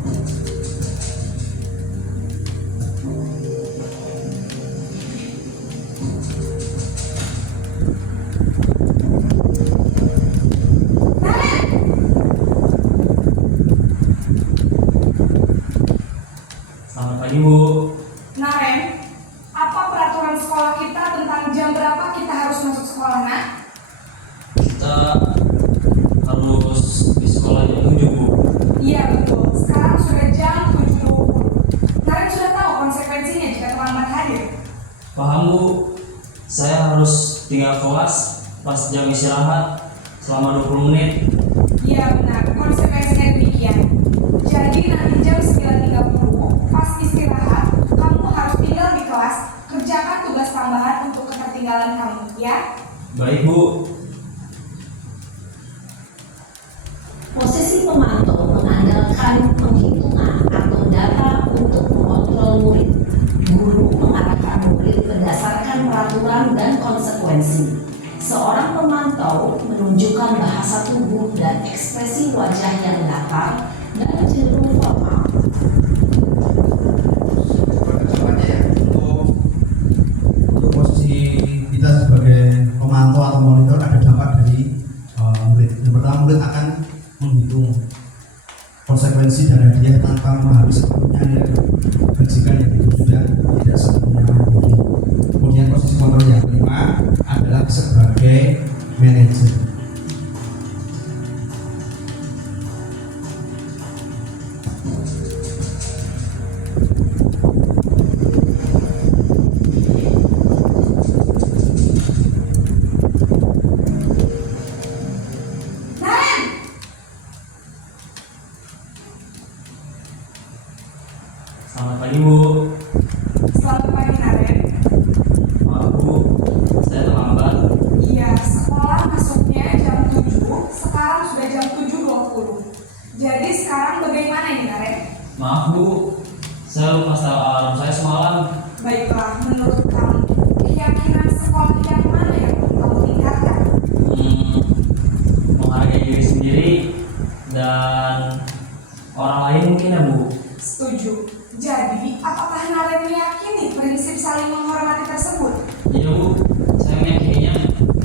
Selamat pagi Bu. Nah Ren, apa peraturan sekolah kita tentang jam berapa kita harus masuk sekolah nak? Kita harus di sekolah jam 7 Bu. Iya betul, sekarang sudah jam 7.20. Kalian sudah tahu konsekuensinya jika terlambat hadir? Paham Bu, saya harus tinggal kelas pas jam istirahat selama 20 menit. Iya benar, konsekuensinya demikian. Jadi nanti jam 9.30 pas istirahat, kamu harus tinggal di kelas, kerjakan tugas tambahan untuk ketertinggalan kamu, ya? Baik Bu. Posisi pemantau mengandalkan penghitungan atau data untuk mengontrol murid. Guru mengarahkan murid berdasarkan peraturan dan konsekuensi. Seorang pemantau menunjukkan bahasa tubuh dan ekspresi wajah yang datar dan cenderung formal. Kedepannya ya untuk posisi kita sebagai pemantau atau monitor ada dampak dari murid. Yang pertama, murid akan menghitung konsekuensi dan hadiah tanpa memahami sepenuhnya nilai kebajikan yang itu sudah tidak sepenuhnya mandiri. Kemudian posisi kontrol yang kelima adalah sebagai manajer. Selamat pagi Bu. dan orang lain mungkin ya Bu. Setuju. Jadi, apakah Naren meyakini prinsip saling menghormati tersebut? Iya Bu, saya meyakininya.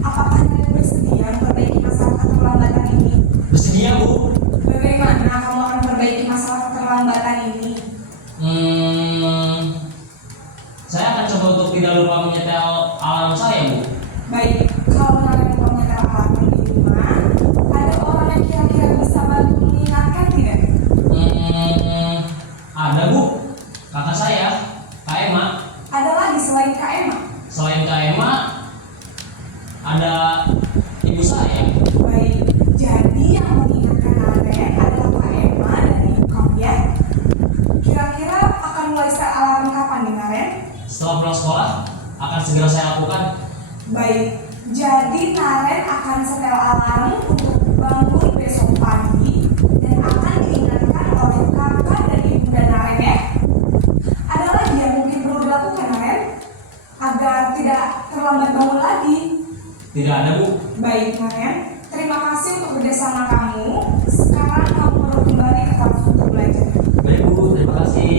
Apakah Naren bersedia memperbaiki masalah keterlambatan ini? Bersedia Bu. Bagaimana kamu akan memperbaiki masalah keterlambatan ini? Saya akan coba untuk tidak lupa menyetel alarm saya Bu. Baik, kalau Naren mau menyetel alarm di rumah, ada orang yang kira-kira bisa bantu mengingatkan tidak? Ada Bu, kakak saya, Kak Emma. Ada lagi selain Kak Emma? Selain Kak Emma, ada ibu saya. Baik, jadi yang mengingatkan Naren adalah Kak Emma dan ibu kamu ya. Kira-kira akan mulai set alarm kapan nih Naren? Setelah pulang sekolah, akan segera saya lakukan. Baik, jadi Naren akan setel alarm untuk bangun besok pagi dan akan diingatkan oleh kakak dan ibunda Naren ya. Ada lagi yang mungkin perlu dilakukan Naren agar tidak terlambat bangun lagi. Tidak ada Bu. Baik Naren, terima kasih untuk kerjasama kamu. Sekarang kamu perlu kembali ke kelas untuk belajar. Baik Bu, terima kasih.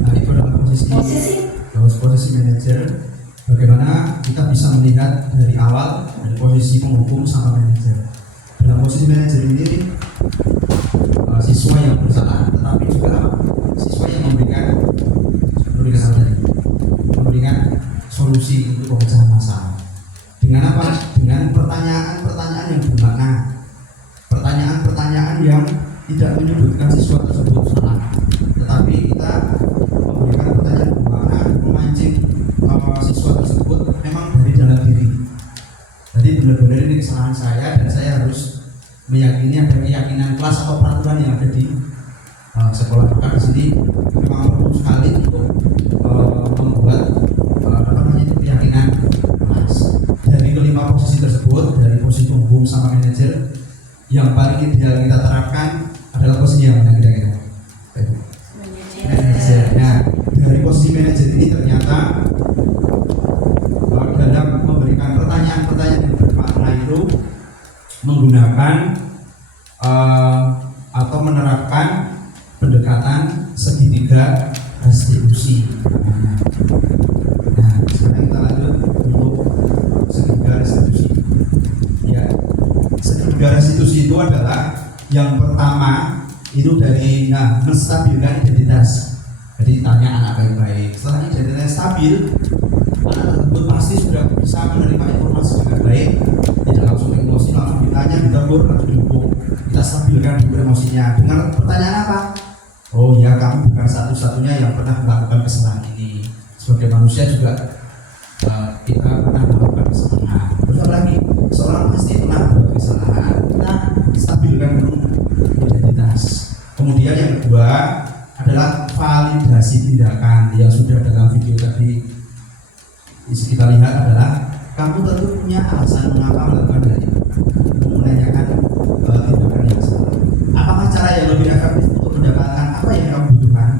Nah, itu adalah posisi manajer. Bagaimana kita bisa melihat dari awal dari posisi penghukum sama manajer. Dalam posisi manajer ini siswa yang bersalah, tetapi juga siswa yang memberikan solusi untuk pemecahan masalah. Dengan apa? Dengan pertanyaan-pertanyaan yang bermakna, pertanyaan-pertanyaan yang tidak menyebutkan siswa tersebut salah, tetapi kita memberikan pertanyaan bermakna, memancing siswa tersebut memang dari dalam diri. Jadi benar-benar ini kesalahan saya dan saya harus meyakini ada keyakinan kelas atau peraturan yang ada di sekolah. Maka di sini memang perlu sekali untuk membuat keyakinan kelas. Dari kelima posisi tersebut, dari posisi penghukum sama manajer, yang paling ideal kita terapkan adalah posisi yang mana kira-kira? Manajer. Nah, dari posisi manajer ini ternyata dalam memberikan pertanyaan-pertanyaan yang bermakna itu menggunakan atau menerapkan pendekatan segitiga restitusi. Nah, sekarang kita lanjut untuk segitiga restitusi. Ya, segitiga restitusi itu adalah yang pertama itu dari menstabilkan identitas. Jadi tanya anak baik-baik. Setelah identitas stabil, anak tersebut pasti sudah bisa menerima informasi dengan baik, tidak langsung emosi, langsung ditanya, ditegur, langsung didukung. Kita stabilkan dulu emosinya dengan pertanyaan apa? Oh ya, kamu bukan satu-satunya yang pernah melakukan kesalahan ini. Sebagai manusia juga kita pernah melakukan kesalahan. Terus apa lagi? Seorang pasti pernah melakukan kesalahan. Kita stabilkan dulu identitas. Kemudian yang kedua adalah validasi tindakan yang sudah dalam video tadi kita lihat adalah kamu tentu punya alasan mengapa melakukan hal itu, menanyakan tindakan yang salah. Apakah cara yang lebih efektif untuk mendapatkan apa yang kamu butuhkan?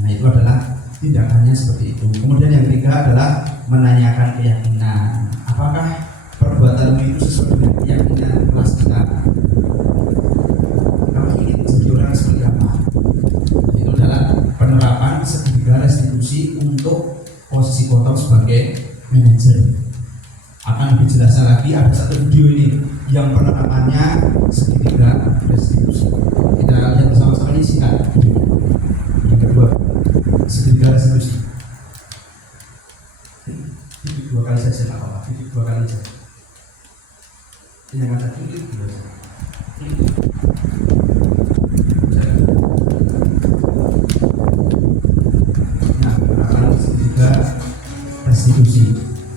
Nah, itu adalah tindakannya seperti itu. Kemudian yang ketiga adalah menanyakan keyakinan. Apakah perbuatanmu itu sesuai dengan keyakinan kelas kita? Kamu ingin jadi orang seperti apa? Nah, itu adalah penerapan segitiga restitusi untuk posisi kotor sebagai manajer. Akan lebih jelasnya lagi, ada satu video ini yang penerapannya segitiga restitusi. Kita lihat bersama-sama ini singkat. Yang kedua, segitiga restitusi. Titik dua kali saja, nggak apa-apa. Titik dua kali saja. Ini yang ada titik dua saja. Nah, penerapan segitiga restitusi.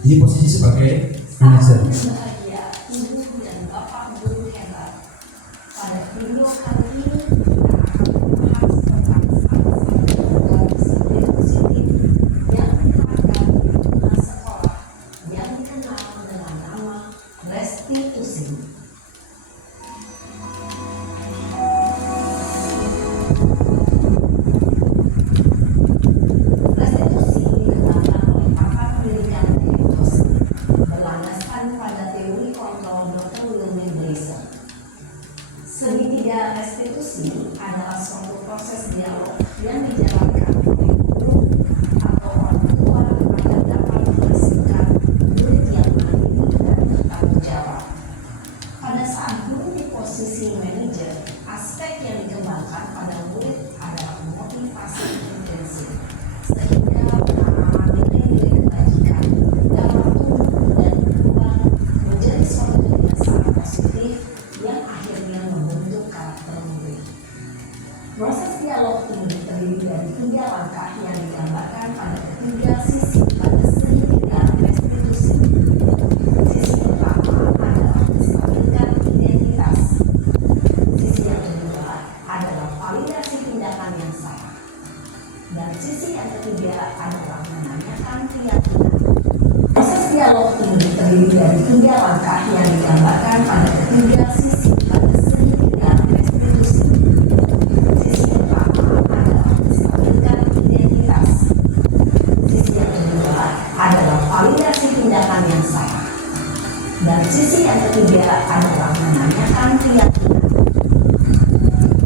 Ini posisi sebagai manajer. Bahagia, ibu dan bapak guru hebat. Pada video kali ini kita akan membahas tentang salah satu disiplin positif yang diterapkan di lingkungan sekolah yang dikenal dengan nama restitusi. Restitusi dikembangkan oleh pakar pendidikan dan dosen berlandaskan pada teori dialog ini terdiri dari 3 langkah yang digambarkan pada ketiga sisi pada segitiga restitusi. Sisi pertama adalah menstabilkan identitas. Sisi yang kedua adalah validasi tindakan yang salah. Dan sisi yang ketiga adalah menanyakan keyakinan.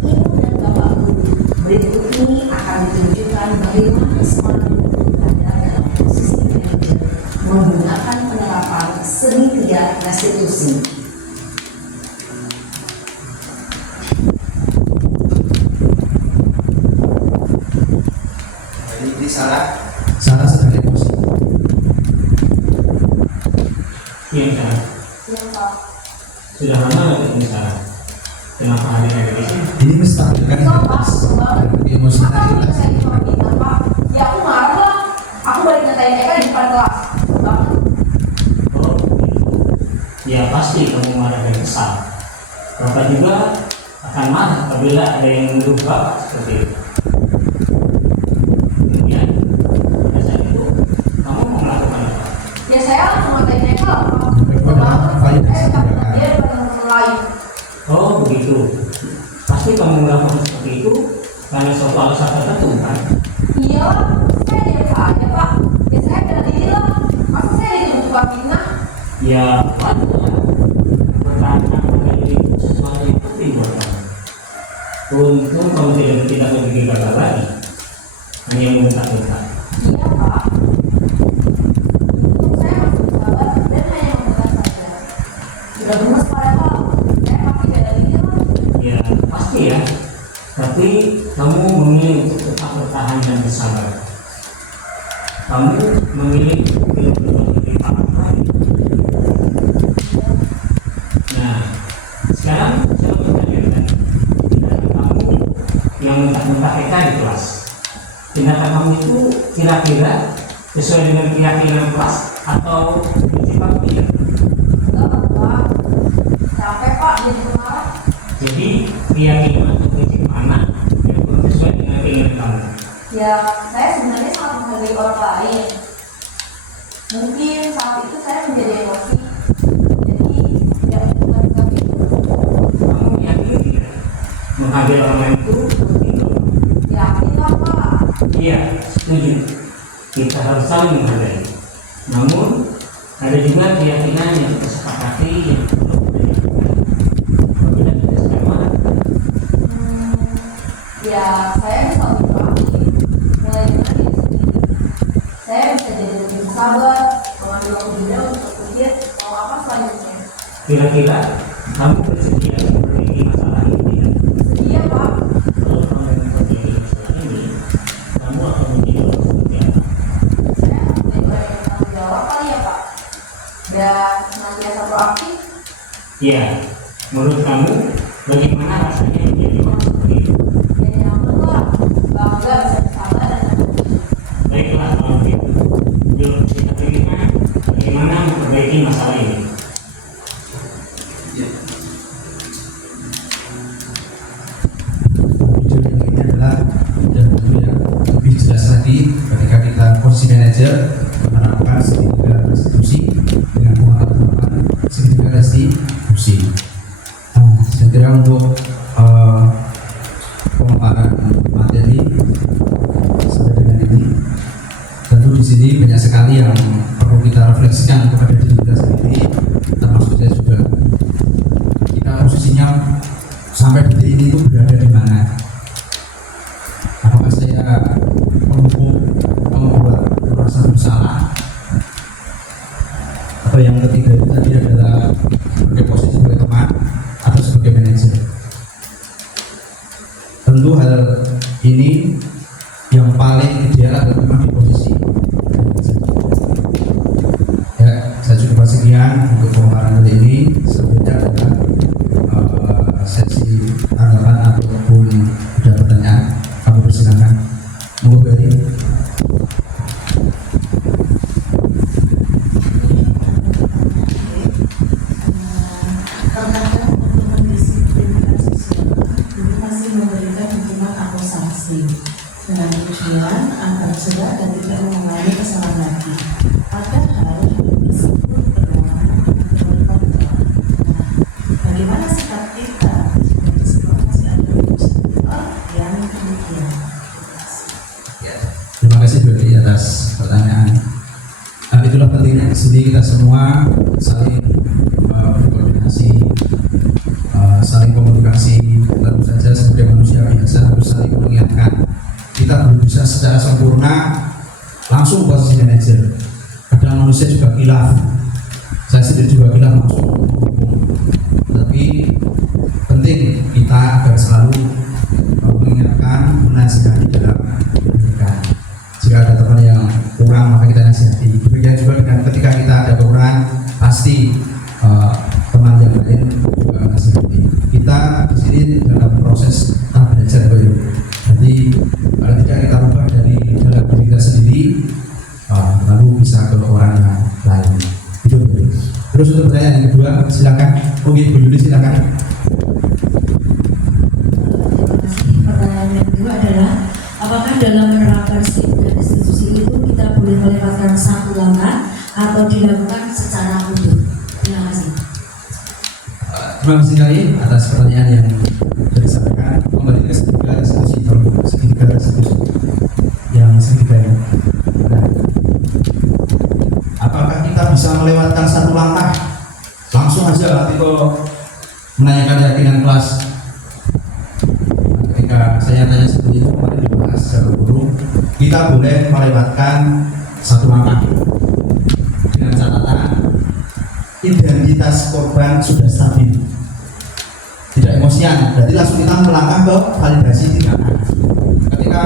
Ibu dan Bapak Guru, berikut ini akan ditunjukkan bagaimana seorang guru berada dalam posisi manajer menggunakan penerapan segitiga restitusi. Jadi ini Sarah. Sarah sedang emosi. Iya, Sarah. Sudah lama nggak ketemu Sarah? Kenapa hadir di sini? Ini menstabilkan identitas dan emosionalitas. Ya aku marah lah. Aku balik ngatain Eka di depan kelas. Banget. Oh, ya pasti kamu marah dan kesal. Bapak juga akan marah apabila ada yang menuduh Bapak seperti itu. Kemudian, pada saat itu, kamu mau melakukan apa? Ya saya langsung ngatain Eka lah. Dia bukan teman lain. Oh, begitu. Pasti kamu melakukan seperti itu karena suatu alasan tertentu, kan? Iya, saya biasa aja Pak. Ya saya bela diri lah. Masa saya dituntut Pak fitnah? Ya, wajar. Pertahanan menjadi sesuatu yang penting buat kamu. Untung kamu tidak memiliki gagal lagi. Hanya membentak-bentak. Iya Pak. Untuk saya masih bersabar dan hanya membentak saja. Sudah gemes pada Pak. Saya pasti bela diri lah. Ya, pasti ya. Tapi kamu memilih untuk tetap bertahan dan bersabar. Kamu memilih untuk lebih paham. Nah, sekarang saya bertanya, tindakan kamu yang mentah-mentah Eka di kelas, tindakan kamu itu kira-kira sesuai dengan keyakinan kelas atau bersifat tidak? Enggak Pak. Capek Pak jadi pemarah. Jadi keyakinan atau prinsip mana yang belum sesuai dengan keinginan kamu? Ya, saya sebenarnya sangat menghargai orang lain. Mungkin saat itu saya menjadi emosi. Jadi, ya bukan sikap itu. Kamu yakin tidak menghargai orang lain itu penting? Yakin lah Pak. Iya, setuju. Kita harus saling menghargai. Namun ada juga keyakinan yang kita sepakati yang perlu kita yakinkan. Apabila kita sedang marah, Ya, saya bisa lebih proaktif. Mulai dengan diri sendiri. Saya bisa jadi lebih sabar, mengambil waktu jeda untuk berpikir mau apa selanjutnya. kira-kira kamu bersedia memperbaiki masalah ini tidak? Sedia Pak. Kalau kamu memperbaiki masalah ini, kamu akan menjadi orang seperti apa? Saya akan menjadi orang yang tanggung jawab kali ya Pak. Dan senantiasa proaktif. Iya, menurut kamu bagaimana rasanya menjadi orang seperti itu? Ya nyaman lah. Bangga bisa bersabar dan berpikir. Baiklah kalau begitu, yuk kita pikirkan bagaimana memperbaiki masalah ini. Ya. Video ini adalah yang dulu ya lebih jelas lagi ketika kita posisi manajer menerapkan segitiga restitusi dengan pengalaman segitiga restitusi. Nah, saya kira untuk pemaparan materi sampai dengan ini, tentu di sini banyak sekali yang perlu kita refleksikan kepada diri kita sendiri, termasuk saya juga. Kita posisinya sampai detik ini itu berada di mana? Apakah saya membuat merasa bersalah? Atau yang ketiga itu tadi adalah sebagai posisi sebagai teman atau sebagai manajer? Tentu hal ini yang paling ideal adalah memang di posisi manajer. Ya, saya cukup sekian untuk pemaparan kali ini. Selanjutnya adalah sesi tanggapan ataupun ada pertanyaan, kami persilakan. Monggo Beri. Terkadang untuk mendisiplinkan siswa, guru pasti memberikan hukuman atau sanksi dengan tujuan agar cegah dan tidak mengulangi kesalahan lagi. Padahal hal tersebut kita semua saling berkoordinasi, saling komunikasi. Tentu saja sebagai manusia biasa harus saling mengingatkan. Kita belum bisa secara sempurna langsung posisi manajer. Kadang manusia juga khilaf. Saya sendiri juga khilaf langsung. Tapi penting kita agar selalu mengingatkan, menasihati dalam pendidikan. Jika ada teman yang kurang maka kita nasihati. Demikian juga dengan ketika kita ada kekurangan pasti teman yang lain juga nasihati. Kita di sini dalam proses tahap belajar baru. Jadi kalau tidak kita ubah dari dalam diri kita sendiri, lalu bisa ke orang yang lain. Itu. Terus untuk pertanyaan yang kedua, silakan. Oke, Bu Yuli silakan. Pertanyaan yang kedua adalah, apakah dalam menerapkan STIM dan institusi itu kita boleh melewatkan satu langkah atau dilakukan secara utuh? Terima kasih. Terima kasih sekali atas pertanyaan yang sudah disampaikan. Kembali ke segitiga institusi yang segitiga. Nah, apakah kita bisa melewatkan satu langkah? Langsung aja nanti kok menanyakan keyakinan kelas. Ketika saya tanya seperti itu kemarin dibahas secara guru, kita boleh melewatkan satu langkah dengan catatan identitas korban sudah stabil, tidak emosian. Berarti langsung kita melangkah ke validasi tindakan. Ketika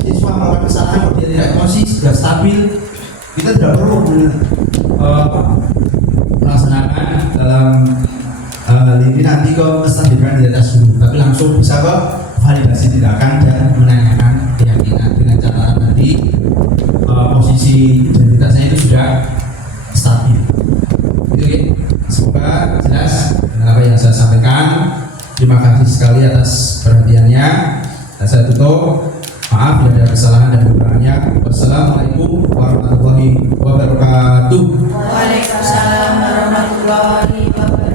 siswa melakukan kesalahan dia tidak emosi, sudah stabil, kita tidak perlu melaksanakan dalam ini nanti ke kestabilan identitas dulu, tapi langsung bisa ke validasi tindakan dan menanyakan keyakinan dengan catatan tadi posisi identitasnya itu sudah stabil. Itu ya. Semoga jelas apa yang saya sampaikan. Terima kasih sekali atas perhatiannya. Dan saya tutup. Maaf bila ada kesalahan dan kekurangannya. Wassalamualaikum warahmatullahi wabarakatuh. Waalaikumsalam warahmatullahi wabarakatuh.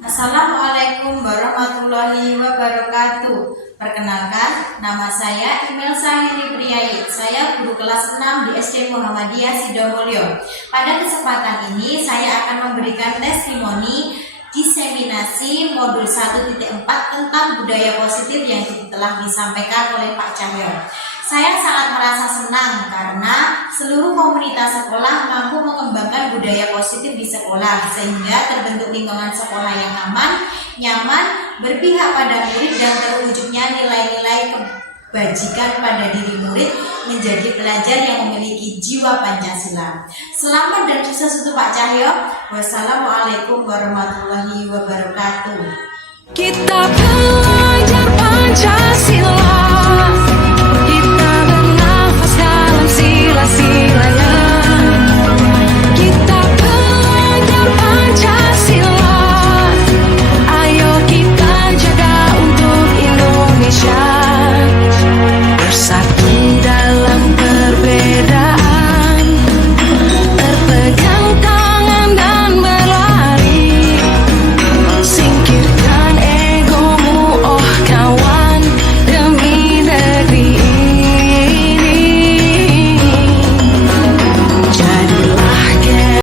Assalamualaikum warahmatullahi wabarakatuh. Perkenalkan, nama saya Imelsa Heri Priai. Saya guru kelas 6 di SD Muhammadiyah Sidomulyo. Pada kesempatan ini saya akan memberikan testimoni diseminasi modul 1.4 tentang budaya positif yang telah disampaikan oleh Pak Cahyo. Saya sangat merasa senang karena seluruh komunitas sekolah mampu mengembangkan budaya positif di sekolah sehingga terbentuk lingkungan sekolah yang aman, nyaman, berpihak pada murid dan terwujudnya nilai-nilai kebajikan pada diri murid menjadi pelajar yang memiliki jiwa Pancasila. Selamat dan sukses untuk Pak Cahyo. Wassalamualaikum warahmatullahi wabarakatuh. Kita